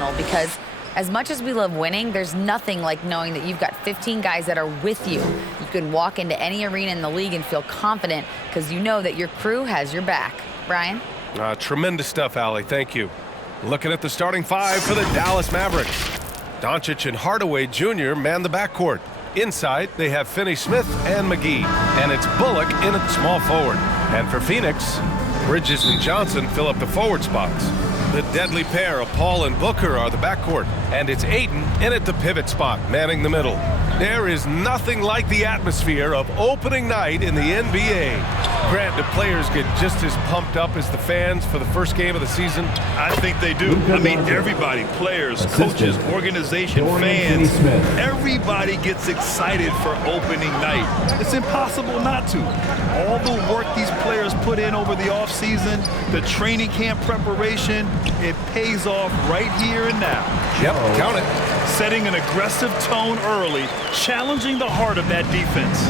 emotional because as much as we love winning, there's nothing like knowing that you've got 15 guys that are with you. You can walk into any arena in the league and feel confident because you know that your crew has your back. Brian? Tremendous stuff, Allie. Thank you. Looking at the starting five for the Dallas Mavericks. Doncic and Hardaway Jr. man the backcourt. Inside, they have Finney-Smith and McGee. And it's Bullock in at small forward. And for Phoenix, Bridges and Johnson fill up the forward spots. The deadly pair of Paul and Booker are the backcourt. And it's Ayton in at the pivot spot, manning the middle. There is nothing like the atmosphere of opening night in the NBA. Grant, do players get just as pumped up as the fans for the first game of the season? I think they do. I mean, everybody, players, coaches, organization, fans, everybody gets excited for opening night. It's impossible not to. All the work these players put in over the offseason, the training camp preparation, it pays off right here and now. Yep, count it. Setting an aggressive tone early, challenging the heart of that defense.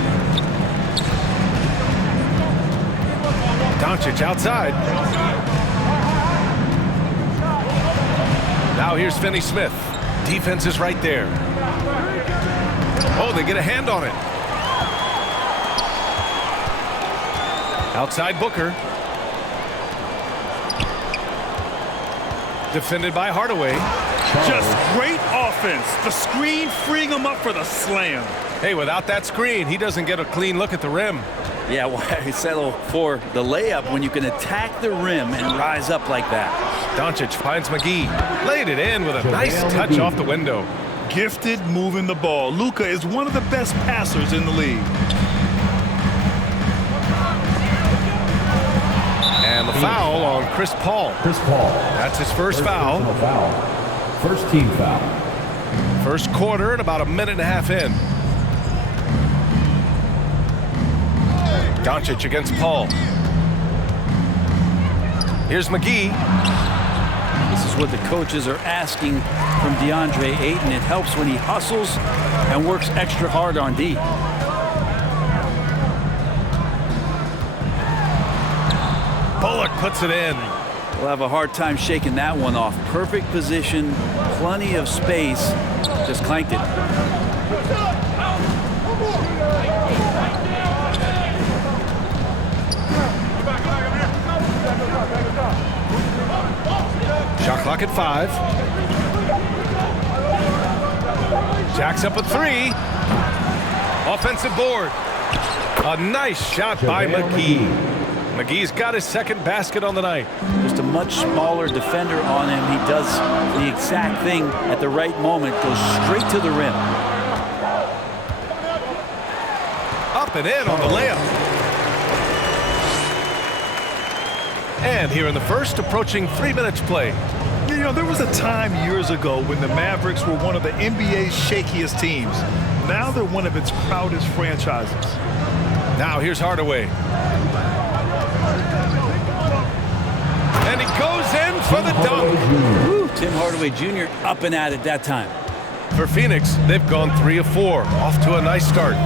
Doncic outside. Now here's Finney-Smith. Defense is right there. Oh, they get a hand on it. Outside Booker. Defended by Hardaway. Just great offense. The screen freeing him up for the slam. Hey, without that screen, he doesn't get a clean look at the rim. Yeah, why settle for the layup when you can attack the rim and rise up like that? Doncic finds McGee. Laid it in with a nice touch off the window. Gifted moving the ball. Luka is one of the best passers in the league. And the foul on Chris Paul. That's his first foul. First team foul. First quarter and about a minute and a half in. Doncic against Paul. Here's McGee. This is what the coaches are asking from DeAndre Ayton. It helps when he hustles and works extra hard on D. Bullock puts it in. We'll have a hard time shaking that one off. Perfect position, plenty of space. Just clanked it. Shot clock at 5. Jacks up a 3. Offensive board. A nice shot by McGee. McGee's got his second basket on the night. Just a much smaller defender on him. He does the exact thing at the right moment. Goes straight to the rim. Up and in on the layup. And here in the first, approaching 3 minutes play. You know, there was a time years ago when the Mavericks were one of the NBA's shakiest teams. Now they're one of its proudest franchises. Now here's Hardaway. And he goes in for the dunk. Woo, Tim Hardaway Jr. up and at it that time. For Phoenix, they've gone 3 of 4. Off to a nice start.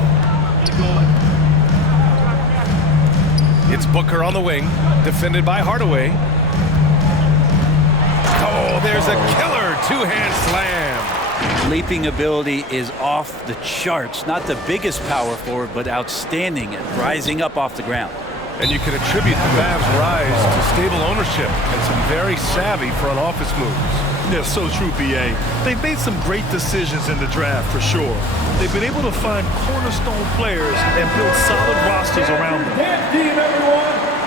It's Booker on the wing, defended by Hardaway. Oh, there's a killer two-hand slam. Leaping ability is off the charts. Not the biggest power forward, but outstanding at rising up off the ground. And you can attribute the Mavs' rise to stable ownership and some very savvy front office moves. Yeah, so true, B.A. They've made some great decisions in the draft, for sure. They've been able to find cornerstone players and build solid rosters around them.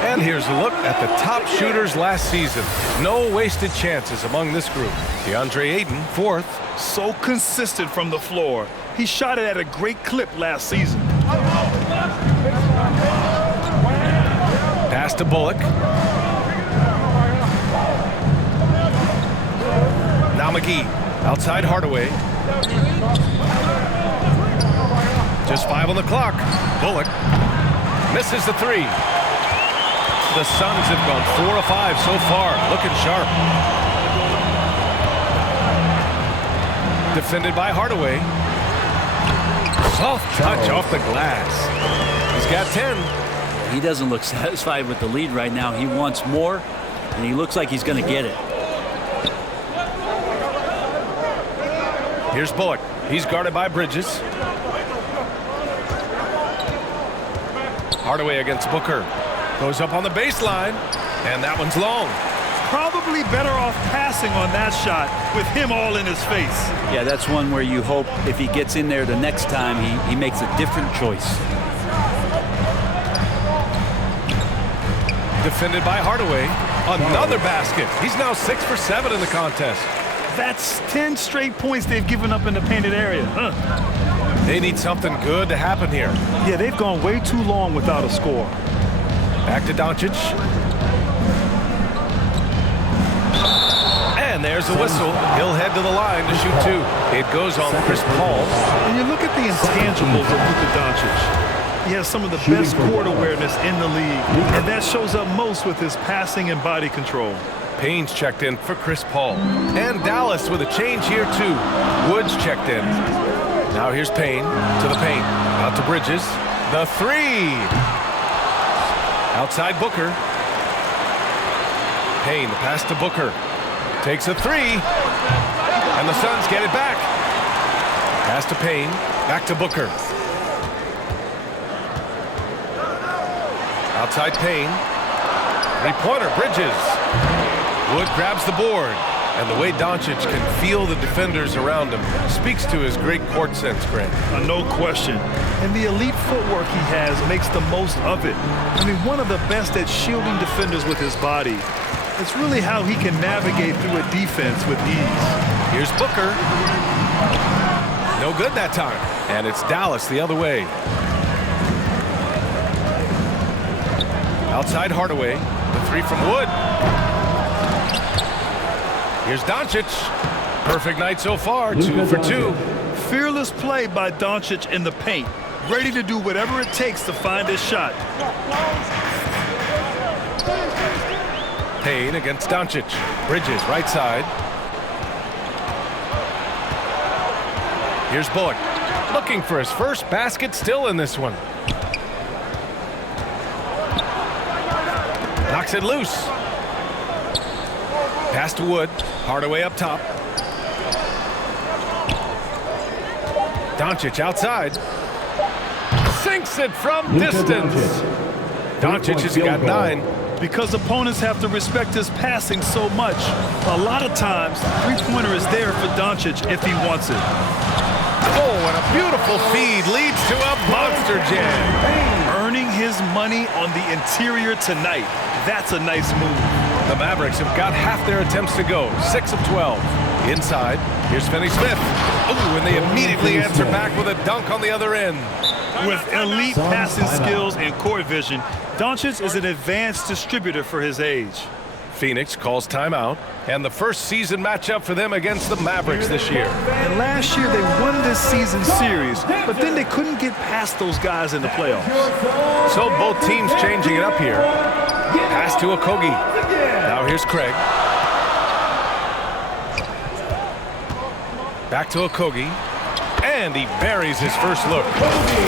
And here's a look at the top shooters last season. No wasted chances among this group. DeAndre Ayton, 4th. So consistent from the floor. He shot it at a great clip last season. Pass to Bullock. Now McGee, outside Hardaway. Just 5 on the clock. Bullock misses the 3. The Suns have gone 4 of 5 so far, looking sharp. Defended by Hardaway. Soft touch off the glass. He's got 10. He doesn't look satisfied with the lead right now. He wants more, and he looks like he's going to get it. Here's Bullock. He's guarded by Bridges. Hardaway against Booker. Goes up on the baseline, and that one's long. Probably better off passing on that shot with him all in his face. Yeah, that's one where you hope if he gets in there the next time, he makes a different choice. Defended by Hardaway. Another basket. He's now 6 for 7 in the contest. That's 10 straight points they've given up in the painted area. They need something good to happen here. Yeah, they've gone way too long without a score. Back to Doncic. And there's the whistle. He'll head to the line to shoot 2. It goes on Chris Paul. And you look at the intangibles of Luka Doncic. He has some of the best court awareness in the league, and that shows up most with his passing and body control. Payne's checked in for Chris Paul. And Dallas with a change here too. Woods checked in. Now here's Payne to the paint. Out to Bridges. The 3. Outside Booker. Payne, the pass to Booker. Takes a 3. And the Suns get it back. Pass to Payne. Back to Booker. Outside Payne. 3-pointer, Bridges. Wood grabs the board. And the way Doncic can feel the defenders around him speaks to his great court sense, Grant. No question. And the elite footwork he has makes the most of it. I mean, one of the best at shielding defenders with his body. It's really how he can navigate through a defense with ease. Here's Booker. No good that time. And it's Dallas the other way. Outside Hardaway. The 3 from Wood. Here's Doncic. Perfect night so far. 2 for 2. Fearless play by Doncic in the paint. Ready to do whatever it takes to find his shot. Payne against Doncic. Bridges, right side. Here's Bullock. Looking for his first basket still in this one. Knocks it loose. Pass to Wood. Hardaway up top. Doncic outside. Sinks it from distance. Doncic has got 9. Because opponents have to respect his passing so much, a lot of times, three-pointer is there for Doncic if he wants it. Oh, and a beautiful feed leads to a monster jam. Earning his money on the interior tonight. That's a nice move. The Mavericks have got half their attempts to go. 6 of 12. Inside, here's Finney-Smith. Oh, and they immediately answer back with a dunk on the other end. With elite passing skills and court vision, Doncic is an advanced distributor for his age. Phoenix calls timeout, and the first season matchup for them against the Mavericks this year. And last year they won this season series, but then they couldn't get past those guys in the playoffs. So both teams changing it up here. Pass to Okogie. Now here's Craig. Back to Okogie. And he buries his first look.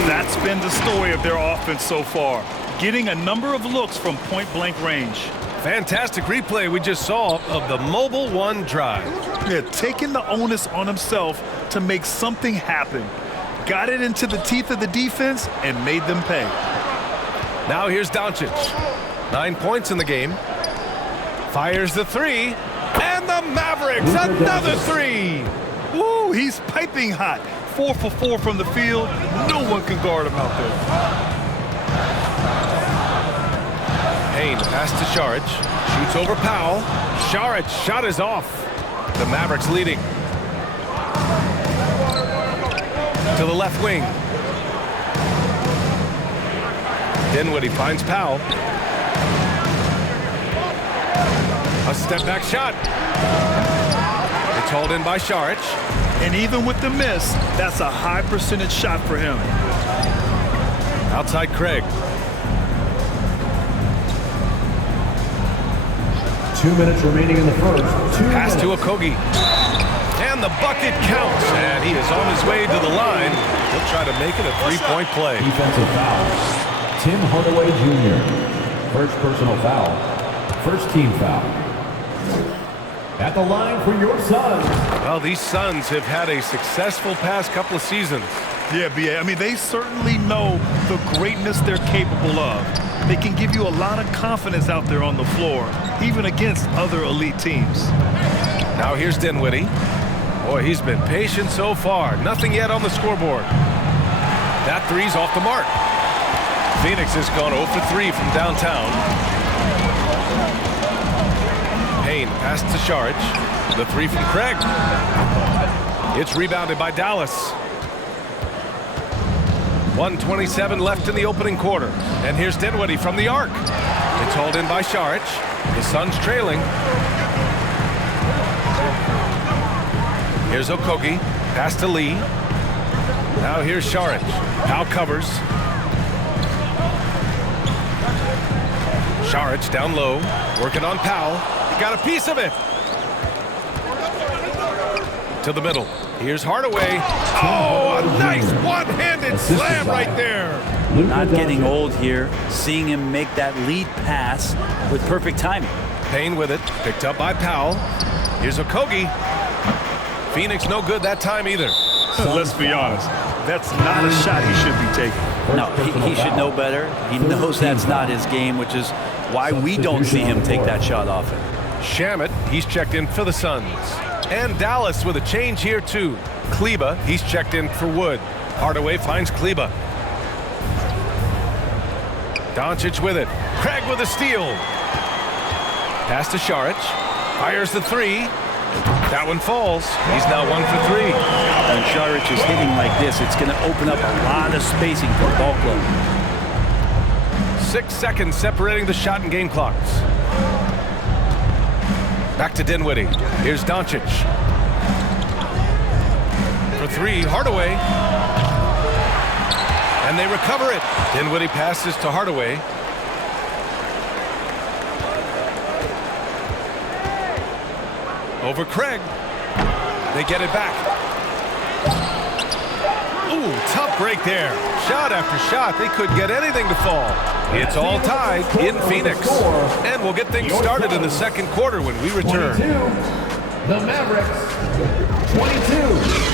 That's been the story of their offense so far. Getting a number of looks from point-blank range. Fantastic replay we just saw of the Mobile One drive. Yeah, taking the onus on himself to make something happen. Got it into the teeth of the defense and made them pay. Now here's Doncic. 9 points in the game. Fires the 3. And the Mavericks, another 3. Woo, he's piping hot. 4 for 4 from the field. No one can guard him out there. Payne pass to Saric. Shoots over Powell. Saric shot is off. The Mavericks leading. To the left wing. Dinwiddie finds Powell. A step back shot. It's hauled in by Saric. And even with the miss, that's a high percentage shot for him. Outside Craig. 2 minutes remaining in the first. Pass to Okogie. And the bucket counts. And he is on his way to the line. He'll try to make it a three-point play. Defensive foul. Tim Hardaway Jr. First personal foul. First team foul. At the line for your Suns. Well, these Suns have had a successful past couple of seasons. Yeah, B.A. I mean, they certainly know the greatness they're capable of. They can give you a lot of confidence out there on the floor, even against other elite teams. Now here's Dinwiddie. Boy, he's been patient so far. Nothing yet on the scoreboard. That three's off the mark. Phoenix has gone 0 for 3 from downtown. Payne passed to Saric. The three from Craig. It's rebounded by Dallas. 1:27 left in the opening quarter. And here's Dinwiddie from the arc. It's hauled in by Saric. The Suns trailing. Here's Okogie. Pass to Lee. Now here's Saric. Powell covers. Saric down low. Working on Powell. He got a piece of it. To the middle. Here's Hardaway. Oh, a nice one-handed slam right there. Not getting old here. Seeing him make that lead pass with perfect timing. Payne with it. Picked up by Powell. Here's Okogie. Phoenix no good that time either. Let's be honest. That's not a shot he should be taking. No, he should know better. He knows that's not his game, which is why we don't see him take that shot often. Shamet, he's checked in for the Suns. And Dallas with a change here too. Kleba, he's checked in for Wood. Hardaway finds Kleba. Doncic with it. Craig with a steal. Pass to Saric. Fires the three. That one falls. He's now 1 for 3. When Saric is hitting like this, it's going to open up a lot of spacing for the ball club. 6 seconds separating the shot and game clocks. Back to Dinwiddie. Here's Doncic. For three, Hardaway. And they recover it. Dinwiddie passes to Hardaway. Over Craig. They get it back. Ooh, tough break there. Shot after shot. They couldn't get anything to fall. It's all tied in Phoenix. And we'll get things started in the second quarter when we return. 22. The Mavericks. 22.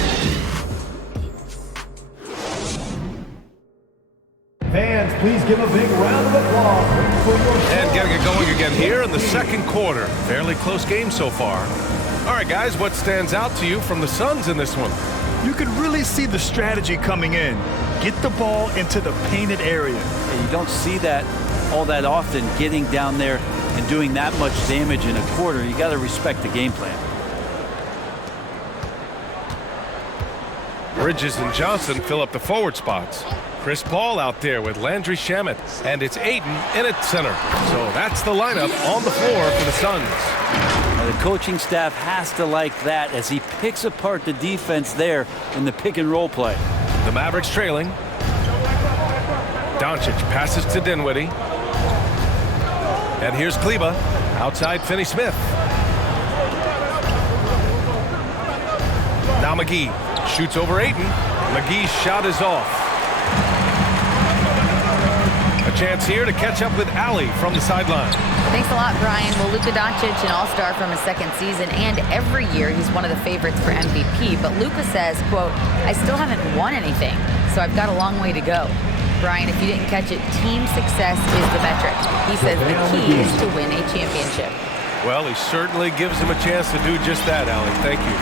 Fans, please give a big round of applause. And getting it going again here in the second quarter. Fairly close game so far. All right, guys, what stands out to you from the Suns in this one? You can really see the strategy coming in. Get the ball into the painted area. And you don't see that all that often, getting down there and doing that much damage in a quarter. You got to respect the game plan. Bridges and Johnson fill up the forward spots. Chris Paul out there with Landry Shamet, and it's Ayton in at center. So that's the lineup on the floor for the Suns. Now, the coaching staff has to like that as he picks apart the defense there in the pick and roll play. The Mavericks trailing. Doncic passes to Dinwiddie. And here's Kleba. Outside Finney-Smith. Now McGee shoots over Ayton. McGee's shot is off. A chance here to catch up with Allie from the sideline. Thanks a lot, Brian. Well, Luka Doncic, an all-star from his second season, and every year he's one of the favorites for MVP. But Luka says, quote, I still haven't won anything, so I've got a long way to go. Brian, if you didn't catch it, team success is the metric. He says the key is to win a championship. Well, he certainly gives him a chance to do just that, Allie. Thank you.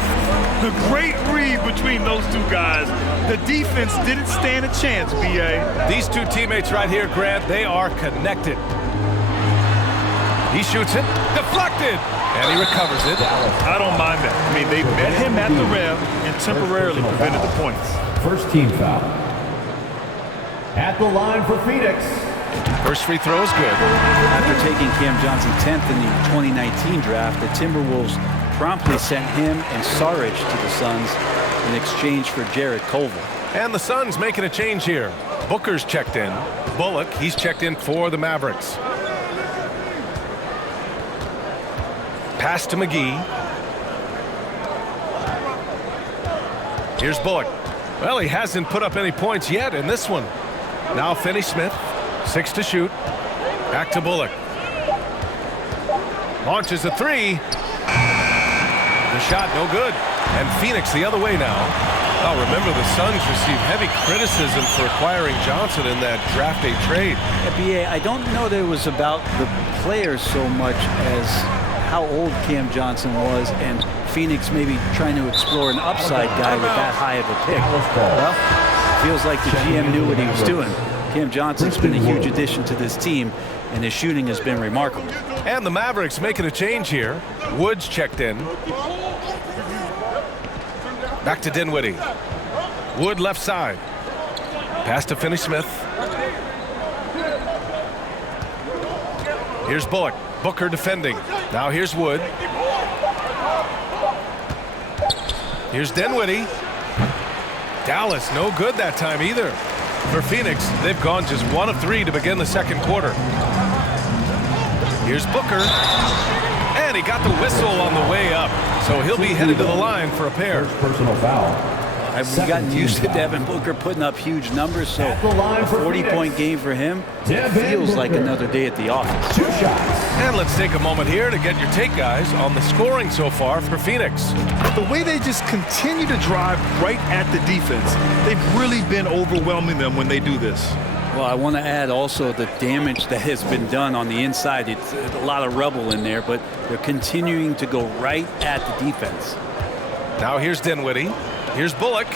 The great read between those two guys. The defense didn't stand a chance, B.A. These two teammates right here, Grant, they are connected. He shoots it, deflected, and he recovers it. I don't mind that. I mean, they met him at the rim and temporarily prevented the points. First team foul. At the line for Phoenix. First free throw is good. After taking Cam Johnson 10th in the 2019 draft, the Timberwolves promptly sent him and Saric to the Suns in exchange for Jarrett Culver. And the Suns making a change here. Booker's checked in. Bullock, he's checked in for the Mavericks. Pass to McGee. Here's Bullock. Well, he hasn't put up any points yet in this one. Now Finney-Smith. 6 to shoot. Back to Bullock. Launches a three. The shot, no good. And Phoenix the other way now. Oh, remember, the Suns received heavy criticism for acquiring Johnson in that draft day trade. BA, I don't know that it was about the players so much as how old Cam Johnson was, and Phoenix maybe trying to explore an upside guy with that high of a pick. Well, feels like the GM knew what he was doing. Cam Johnson's been a huge addition to this team, and his shooting has been remarkable. And the Mavericks making a change here. Woods checked in. Back to Dinwiddie. Wood left side. Pass to Finney-Smith. Here's Bullock. Booker defending. Now here's Wood. Here's Dinwiddie. Dallas, no good that time either. For Phoenix, they've gone just 1 of 3 to begin the second quarter. Here's Booker. And he got the whistle on the way up. So he'll be headed to the line for a pair. Personal foul. I've gotten used to Devin Booker putting up huge numbers, so a 40-point game for him feels like another day at the office. 2 shots. And let's take a moment here to get your take, guys, on the scoring so far for Phoenix. The way they just continue to drive right at the defense, they've really been overwhelming them when they do this. Well, I want to add also the damage that has been done on the inside. It's a lot of rubble in there, but they're continuing to go right at the defense. Now here's Dinwiddie. Here's Bullock.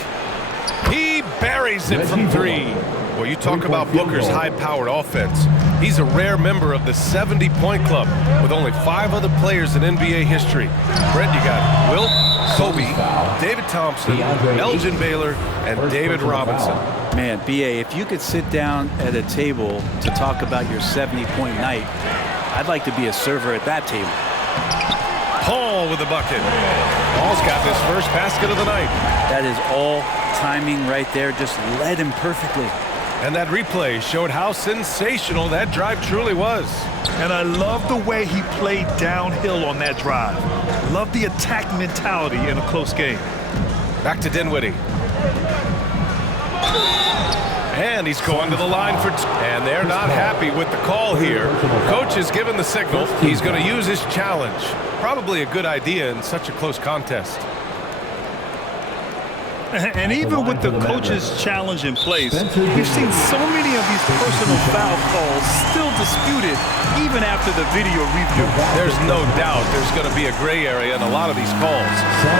He buries it from 3. Well, you talk about Booker's high-powered offense. He's a rare member of the 70-point club with only 5 other players in NBA history. Brent, you got Wilt, Kobe, David Thompson, Elgin Baylor, and David Robinson. Man, BA, if you could sit down at a table to talk about your 70-point night, I'd like to be a server at that table. Paul with the bucket. Paul's got his first basket of the night. That is all timing right there. Just led him perfectly. And that replay showed how sensational that drive truly was. And I love the way he played downhill on that drive. Love the attack mentality in a close game. Back to Dinwiddie. And he's going to the line for and they're not happy with the call here. Coach has given the signal. He's going to use his challenge. Probably a good idea in such a close contest. And even with the coach's challenge in place, we've seen so many of these personal foul calls still disputed even after the video review. There's no doubt there's going to be a gray area in a lot of these calls.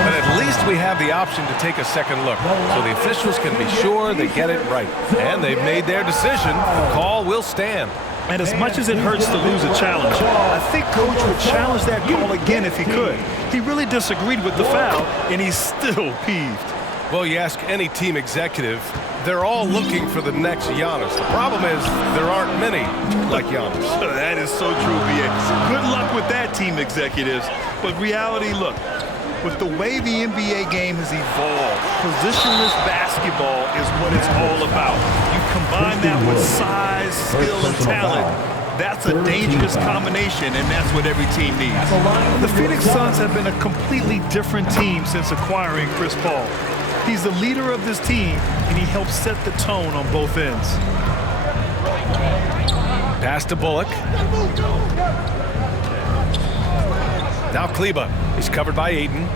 But at least we have the option to take a second look. So the officials can be sure they get it right. And they've made their decision. The call will stand. And as much as it hurts to lose a challenge, I think Coach would challenge that call again if he could. He really disagreed with the foul, and he's still peeved. Well, you ask any team executive, they're all looking for the next Giannis. The problem is there aren't many like Giannis. That is so true, B.A. Good luck with that, team executives. But reality, look, with the way the NBA game has evolved, positionless basketball is what it's all about. You combine that with size, skill, and talent. That's a dangerous combination, and that's what every team needs. The Phoenix Suns have been a completely different team since acquiring Chris Paul. He's the leader of this team, and he helps set the tone on both ends. Pass to Bullock. Now Kleba. He's covered by Aiden.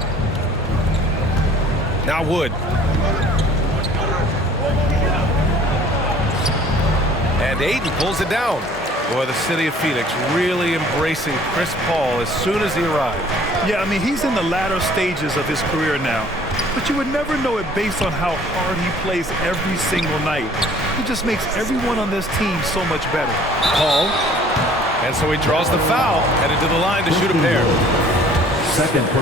Now Wood. And Aiden pulls it down. Boy, the city of Phoenix really embracing Chris Paul as soon as he arrived. Yeah, I mean, he's in the latter stages of his career now. But you would never know it based on how hard he plays every single night. He just makes everyone on this team so much better. Paul. And so he draws the foul, headed to the line to shoot a pair.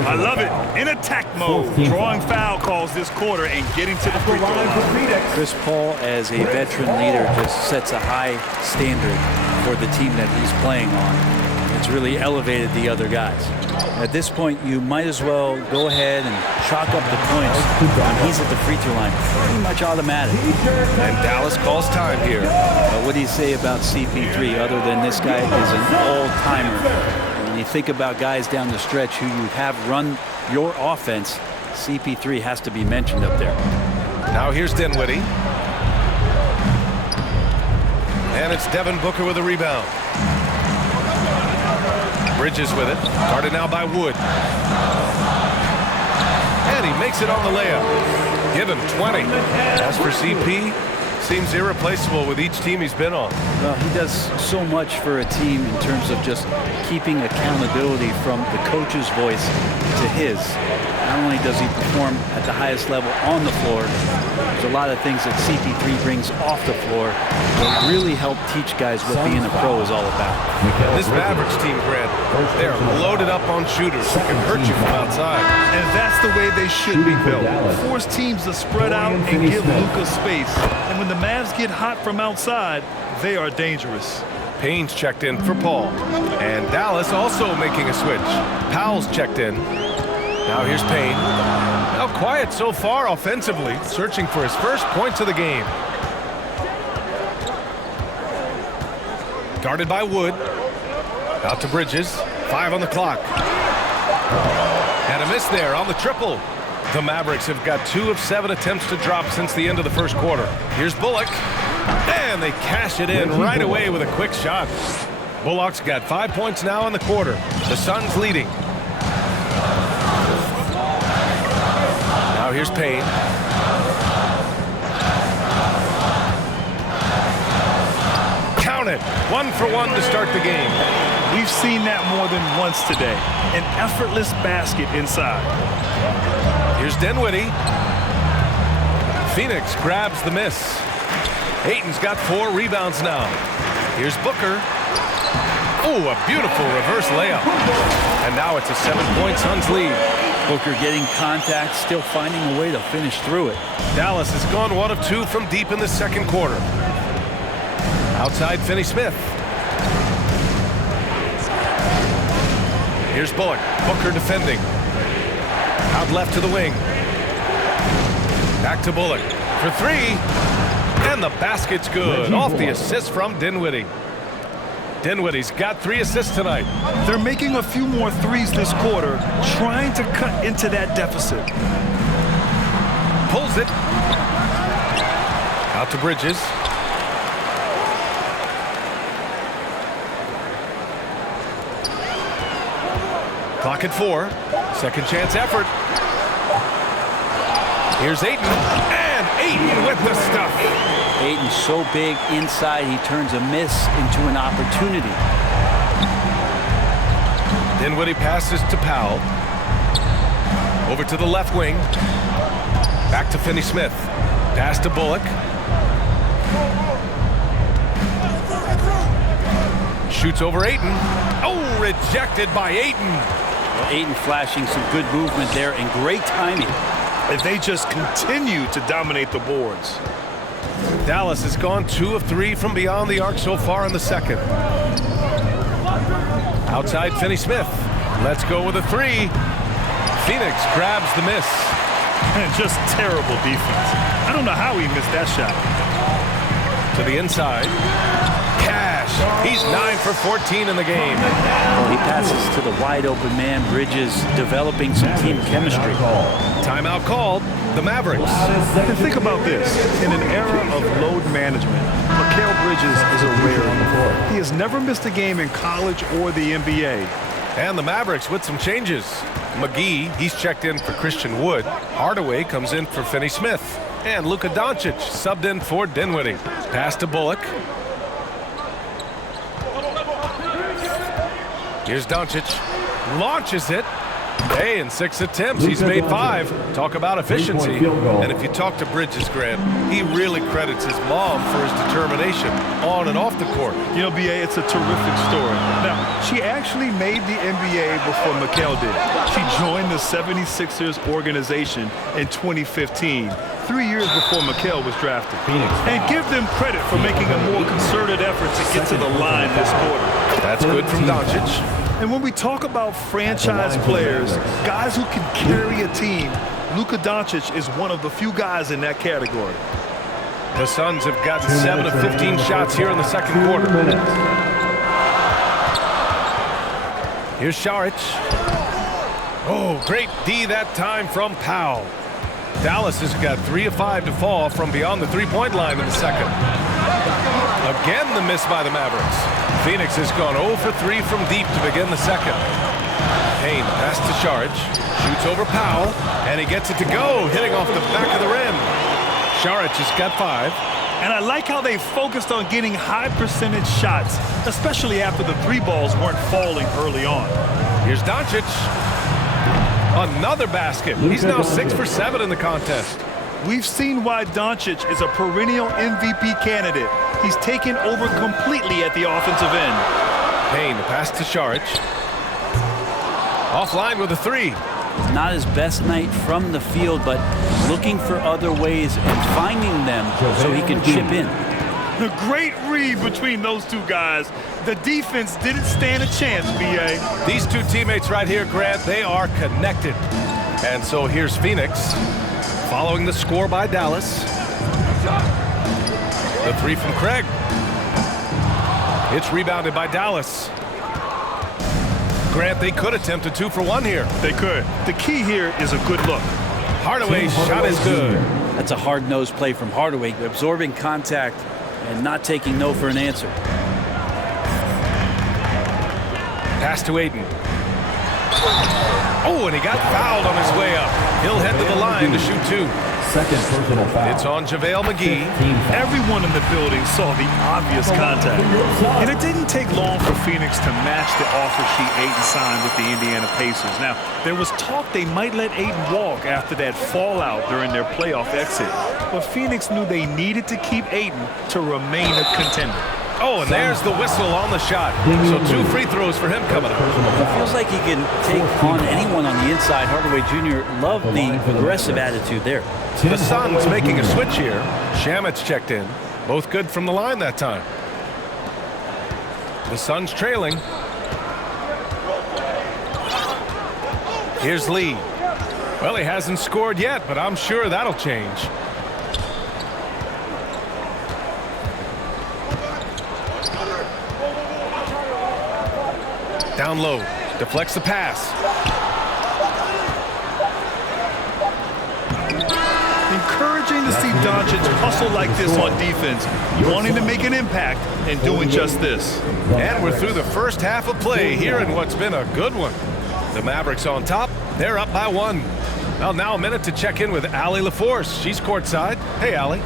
I love it. In attack mode, drawing foul calls this quarter and getting to the free throw line. Chris Paul, as a veteran leader, just sets a high standard for the team that he's playing on. It's really elevated the other guys. At this point, you might as well go ahead and chalk up the points when he's at the free throw line. Pretty much automatic. And Dallas calls time here. What do you say about CP3 other than this guy is an all-timer? When you think about guys down the stretch who you have run your offense, CP3 has to be mentioned up there. Now here's Dinwiddie. And it's Devin Booker with a rebound. Bridges with it. Guarded now by Wood. And he makes it on the layup. Give him 20. As for CP, seems irreplaceable with each team he's been on. Well, he does so much for a team in terms of just keeping accountability from the coach's voice to his. Not only does he perform at the highest level on the floor, there's a lot of things that CP3 brings off the floor that really help teach guys what being a pro is all about. This Mavericks team, Grant, they're loaded up on shooters who can hurt you from outside. And that's the way they should be built. Force teams to spread out and give Luka space. And when the Mavs get hot from outside, they are dangerous. Payne's checked in for Paul. And Dallas also making a switch. Powell's checked in. Now here's Payne. Now quiet so far offensively, searching for his first points of the game. Guarded by Wood. Out to Bridges. 5 on the clock. And a miss there on the triple. The Mavericks have got 2 of 7 attempts to drop since the end of the first quarter. Here's Bullock. And they cash it in right away with a quick shot. Bullock's got 5 points now in the quarter. The Suns leading. Now here's Payne. Count it. 1 for 1 to start the game. We've seen that more than once today. An effortless basket inside. Here's Dinwiddie. Phoenix grabs the miss. Ayton's got 4 rebounds now. Here's Booker. Oh, a beautiful reverse layup. And now it's a 7-point Suns lead. Booker getting contact, still finding a way to finish through it. Dallas has gone 1 of 2 from deep in the second quarter. Outside Finney-Smith. Here's Bullock. Booker defending. Out left to the wing. Back to Bullock for 3. And the basket's good. Off the assist from Dinwiddie. Dinwiddie's got 3 assists tonight. They're making a few more threes this quarter, trying to cut into that deficit. Pulls it. Out to Bridges. Clock at 4. Second chance effort. Here's Ayton. And Ayton with the stuff. Ayton's so big inside, he turns a miss into an opportunity. Dinwiddie passes to Powell. Over to the left wing. Back to Finney-Smith. Pass to Bullock. Shoots over Ayton. Oh, rejected by Ayton. Well, Ayton flashing some good movement there and great timing. If they just continue to dominate the boards. Dallas has gone 2 of 3 from beyond the arc so far in the second. Outside Finney-Smith. Let's go with a 3. Phoenix grabs the miss. And just terrible defense. I don't know how he missed that shot. To the inside. Cash. He's 9 for 14 in the game. Well, he passes to the wide open man. Bridges developing some team chemistry. Timeout called. The Mavericks. And think about this. In an era of load management, Mikal Bridges is a rarity. He has never missed a game in college or the NBA. And the Mavericks with some changes. McGee, he's checked in for Christian Wood. Hardaway comes in for Finney-Smith. And Luka Doncic subbed in for Dinwiddie. Pass to Bullock. Here's Doncic. Launches it. Hey, in 6 attempts, he's made 5. Talk about efficiency. And if you talk to Bridges, Grant, he really credits his mom for his determination on and off the court. You know, B.A., it's a terrific story. Now, she actually made the NBA before Mikal did. She joined the 76ers organization in 2015, 3 years before Mikal was drafted. And give them credit for making a more concerted effort to get to the line this quarter. That's good from Doncic. And when we talk about franchise players, guys who can carry a team, Luka Doncic is one of the few guys in that category. The Suns have gotten 7 of 15 shots here in the second quarter. Here's Saric. Oh, great D that time from Powell. Dallas has got 3 of 5 to fall from beyond the three-point line in the second. Again, the miss by the Mavericks. Phoenix has gone 0 for 3 from deep to begin the second. Payne, pass to Saric. Shoots over Powell, and he gets it to go, hitting off the back of the rim. Saric has got 5. And I like how they focused on getting high percentage shots, especially after the 3 balls weren't falling early on. Here's Doncic. Another basket. He's now 6 for 7 in the contest. We've seen why Doncic is a perennial MVP candidate. He's taken over completely at the offensive end. Payne, pass to Saric. Offline with a 3. Not his best night from the field, but looking for other ways and finding them so he can chip in. The great read between those two guys. The defense didn't stand a chance, B.A. These two teammates right here, Grant, they are connected. And so here's Phoenix following the score by Dallas. The 3 from Craig. It's rebounded by Dallas. Grant, they could attempt a 2 for 1 here. They could. The key here is a good look. Hardaway's shot is good. That's a hard-nosed play from Hardaway, absorbing contact and not taking no for an answer. Pass to Ayton. Oh, and he got fouled on his way up. He'll head to the line to shoot 2. Second personal foul. It's on JaVale McGee. Everyone in the building saw the obvious contact. And it didn't take long for Phoenix to match the offer sheet Ayton signed with the Indiana Pacers. Now, there was talk they might let Ayton walk after that fallout during their playoff exit. But Phoenix knew they needed to keep Ayton to remain a contender. Oh, and there's the whistle on the shot. So 2 free throws for him coming up. It feels like he can take on anyone on the inside. Hardaway Jr. loved the aggressive attitude there. The Suns making a switch here. Shamit's checked in. Both good from the line that time. The Suns trailing. Here's Lee. Well, he hasn't scored yet, but I'm sure that'll change. Down low, deflects the pass. Encouraging to see Doncic hustle like this on defense, wanting to make an impact and doing just this. And we're through the first half of play here in what's been a good one. The Mavericks on top, they're up by 1. Well, now a minute to check in with Allie LaForce. She's courtside. Hey, Allie.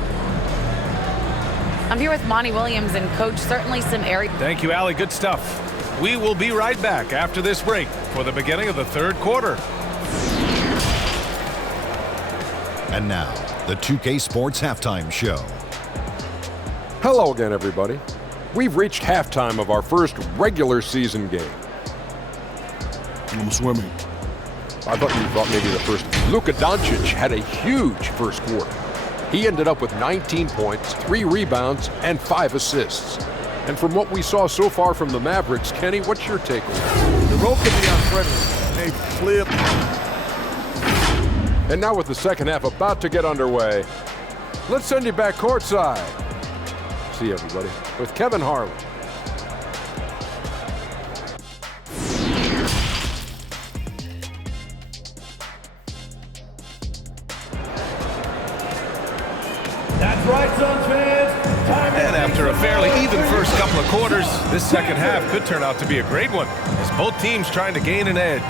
I'm here with Monty Williams and Coach. Certainly some area. Thank you, Allie. Good stuff. We will be right back after this break for the beginning of the 3rd quarter. And now, the 2K Sports Halftime Show. Hello again, everybody. We've reached halftime of our first regular season game. I'm swimming. I thought you thought maybe the first. Luka Doncic had a huge first quarter. He ended up with 19 points, 3 rebounds, and 5 assists. And from what we saw so far from the Mavericks, Kenny, what's your takeaway? The road can be unfriendly. They flip. And now with the second half about to get underway, let's send you back courtside. See you, everybody, with Kevin Harlan. That's right, Suns fans. And after a fairly even first couple of quarters, this second half could turn out to be a great one as both teams trying to gain an edge.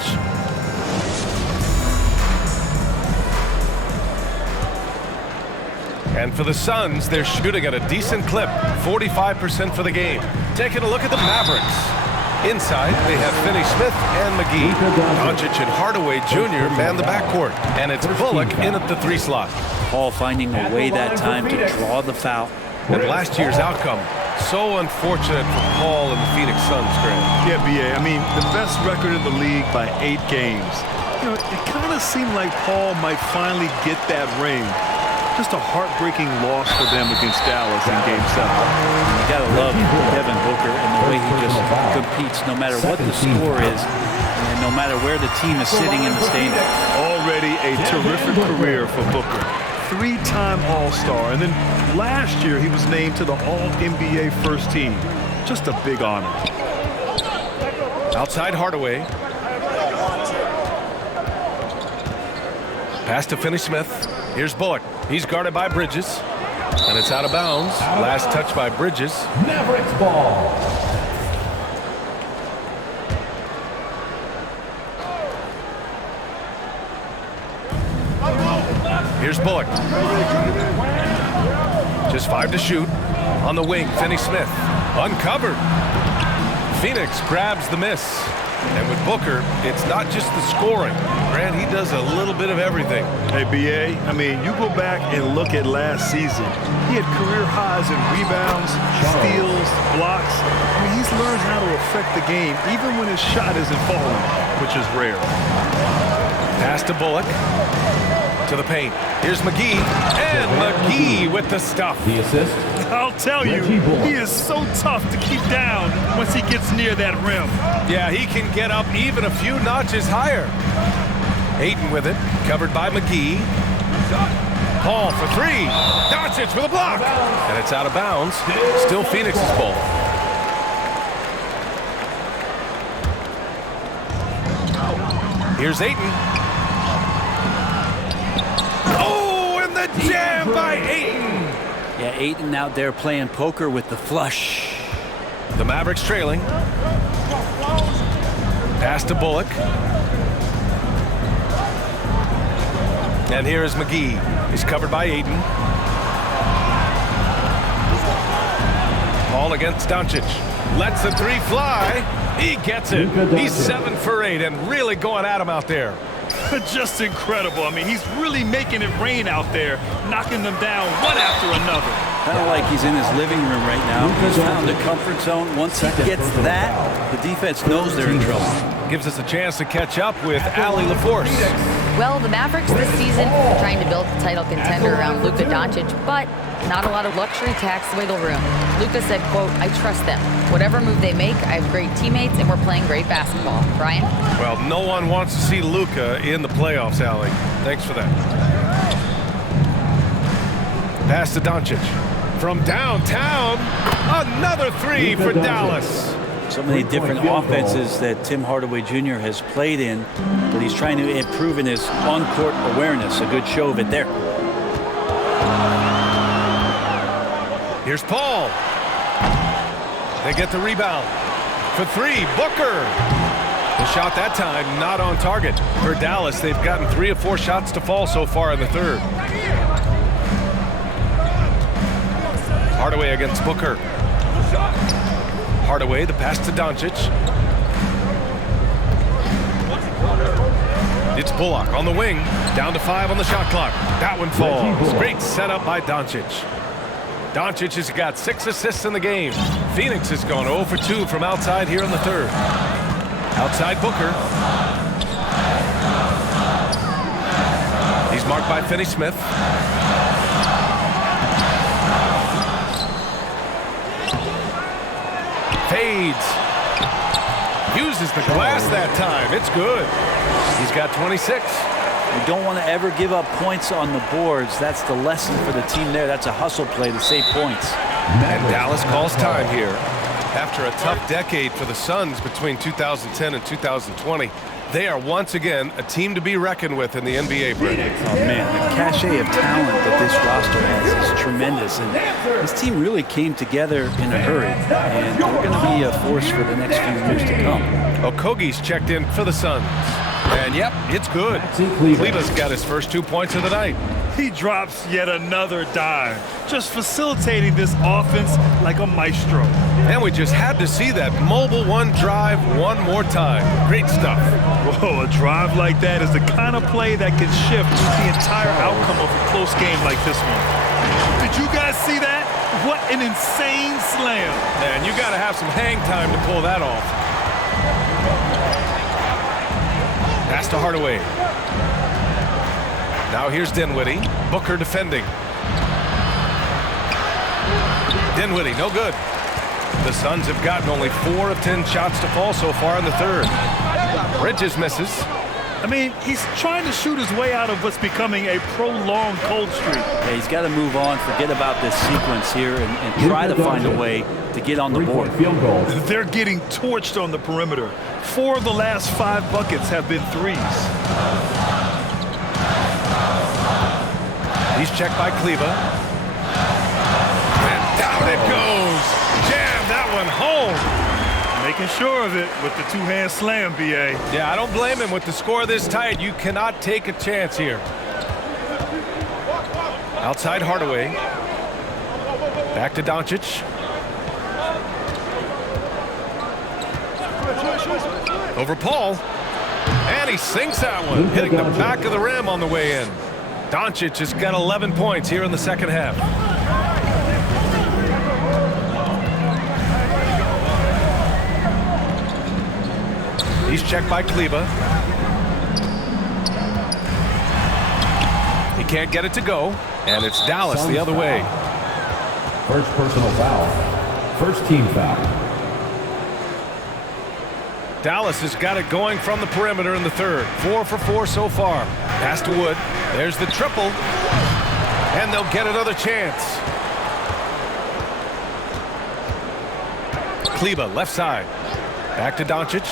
And for the Suns, they're shooting at a decent clip, 45% for the game. Taking a look at the Mavericks. Inside, they have Finney-Smith and McGee. Doncic and Hardaway Jr. man the backcourt. And it's Bullock in at the 3 slot. Paul finding a way that time to draw the foul. And last year's outcome, so unfortunate for Paul and the Phoenix Suns, Grant. Yeah, B.A. I mean, the best record in the league by 8 games. You know, it kind of seemed like Paul might finally get that ring. Just a heartbreaking loss for them against Dallas in Game 7. You gotta love Devin Booker and the way he just competes no matter what the score is and no matter where the team is sitting in the stadium. Already a terrific career for Booker. 3-time All-Star, and then last year he was named to the All-NBA first team. Just a big honor. Outside Hardaway. Pass to Finney-Smith. Here's Bullock. He's guarded by Bridges. And it's out of bounds. Last touch by Bridges. Mavericks ball. Here's Bullock. Just 5 to shoot. On the wing, Finney Smith. Uncovered. Phoenix grabs the miss. And with Booker, it's not just the scoring. Grant, he does a little bit of everything. Hey, B.A., I mean, you go back and look at last season. He had career highs in rebounds, steals, blocks. I mean, he's learned how to affect the game, even when his shot isn't falling, which is rare. Pass to Bullock. To the paint. Here's McGee. And McGee with the stuff. The assist. I'll tell you, he is so tough to keep down once he gets near that rim. Yeah, he can get up even a few notches higher. Ayton with it, covered by McGee. Paul for 3. Doncic with a block. And it's out of bounds. Still Phoenix's ball. Here's Ayton. Oh, and the jam by Ayton. Yeah, Ayton out there playing poker with the flush. The Mavericks trailing. Pass to Bullock. And here is McGee. He's covered by Ayton. Ball against Doncic. Lets the 3 fly. He gets it. He's 7 for 8 and really going at him out there. Just incredible. I mean, he's really making it rain out there, knocking them down one after another. Kind of like he's in his living room right now. He's found a comfort zone. Once he gets that, the defense knows they're in trouble. Gives us a chance to catch up with Allie LaForce. Well, the Mavericks this season are trying to build a title contender around Luka Doncic, but not a lot of luxury tax wiggle room. Luka said, quote, "I trust them. Whatever move they make, I have great teammates, and we're playing great basketball." Brian? Well, no one wants to see Luka in the playoffs, Allie. Thanks for that. Pass to Doncic. From downtown, another 3 for Dallas. So many different offenses that Tim Hardaway Jr. has played in, but he's trying to improve in his on-court awareness. A good show of it there. Here's Paul. They get the rebound. For 3, Booker. The shot that time not on target. For Dallas, they've gotten 3 of 4 shots to fall so far in the third. Hardaway against Booker. Hardaway, the pass to Doncic. It's Bullock on the wing. Down to 5 on the shot clock. That one falls. Great setup by Doncic. Doncic has got 6 assists in the game. Phoenix has gone 0 for 2 from outside here in the third. Outside Booker. He's marked by Finney Smith. Fades. Uses the glass that time. It's good. He's got 26. You don't want to ever give up points on the boards. That's the lesson for the team there. That's a hustle play to save points. And Dallas calls time here. After a tough decade for the Suns between 2010 and 2020, they are once again a team to be reckoned with in the NBA, Brett. Oh, man, the cachet of talent that this roster has is tremendous. And this team really came together in a hurry. And they're going to be a force for the next few years to come. Okogie's checked in for the Suns. And, yep, it's good. Cleveland's got his first 2 points of the night. He drops yet another dime, just facilitating this offense like a maestro. And we just had to see that mobile one drive one more time. Great stuff. Whoa, a drive like that is the kind of play that can shift the entire outcome of a close game like this one. Did you guys see that? What an insane slam. And you got to have some hang time to pull that off. Pass to Hardaway. Now here's Dinwiddie. Booker defending. Dinwiddie, no good. The Suns have gotten only 4 of 10 shots to fall so far in the third. Bridges misses. I mean, he's trying to shoot his way out of what's becoming a prolonged cold streak. Yeah, he's got to move on, forget about this sequence here, and try to find a way to get on the board. They're getting torched on the perimeter. 4 of the last 5 buckets have been threes. He's checked by Kleba. And down it goes. Jam that one home. Making sure of it with the 2-hand slam, B.A. Yeah, I don't blame him with the score this tight. You cannot take a chance here. Outside Hardaway. Back to Doncic. Over Paul. And he sinks that one, hitting the back of the rim on the way in. Doncic has got 11 points here in the second half. He's checked by Kleba. He can't get it to go, and it's Dallas the other way. First personal foul. First team foul. Dallas has got it going from the perimeter in the third. 4 for 4 so far. Pass to Wood. There's the triple. And they'll get another chance. Kleba, left side. Back to Doncic.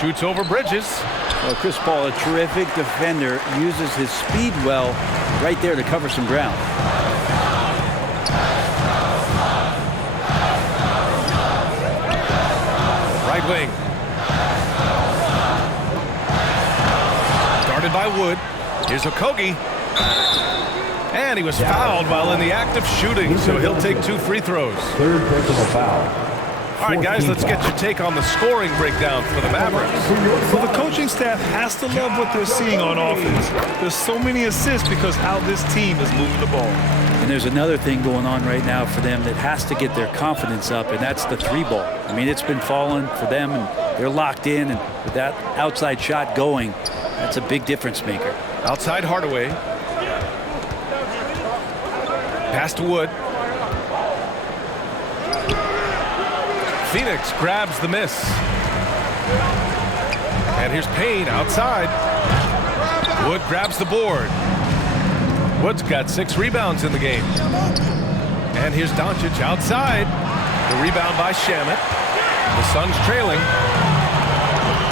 Shoots over Bridges. Well, Chris Paul, a terrific defender, uses his speed well right there to cover some ground. Right wing. Started by Wood. Here's Okogie. And he was fouled while in the act of shooting, so he'll take 2 free throws. Third personal foul. All right, guys, let's get your take on the scoring breakdown for the Mavericks. Well, the coaching staff has to love what they're seeing on offense. There's so many assists because how this team is moving the ball. And there's another thing going on right now for them that has to get their confidence up, and that's the 3-ball. I mean, it's been falling for them, and they're locked in, and with that outside shot going, that's a big difference maker. Outside Hardaway. Pass to Wood. Phoenix grabs the miss. And here's Payne outside. Wood grabs the board. Wood's got 6 rebounds in the game. And here's Doncic outside. The rebound by Shamet. The Suns trailing.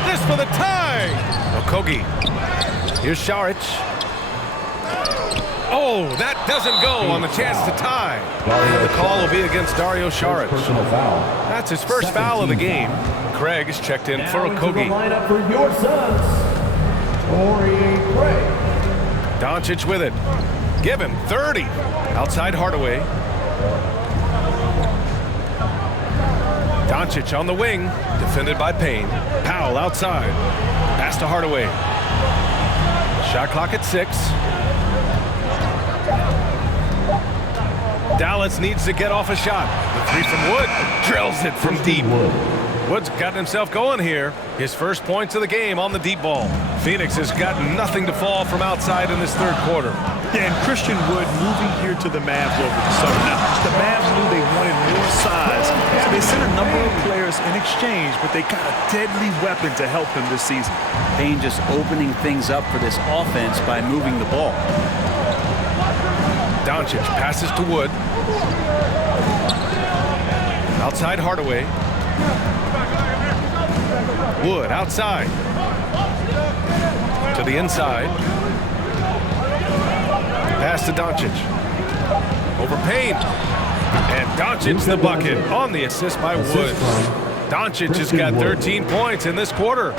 This for the tie. Okogie. Here's Šarić. Oh, that doesn't go on the chance to tie. The call will be against Dario Šarić. That's his first foul of the game. Craig is checked in for Okogie. Lineup for your Suns, Torrey Craig. Doncic with it. Give him 30. Outside Hardaway. Doncic on the wing. Defended by Payne. Powell outside. Pass to Hardaway. Shot clock at 6. Dallas needs to get off a shot. The 3 from Wood. Drills it from deep. Wood's gotten himself going here. His first points of the game on the deep ball. Phoenix has got nothing to fall from outside in this third quarter. Yeah, and Christian Wood moving here to the Mavs over the summer. Now, the Mavs knew they wanted more size, so they sent a number of players in exchange, but they got a deadly weapon to help him this season. Payne just opening things up for this offense by moving the ball. Doncic passes to Wood. Outside Hardaway. Wood outside. To the inside. Pass to Doncic. Over Payne. And Doncic the bucket on the assist by Wood. Doncic has got 13 points in this quarter.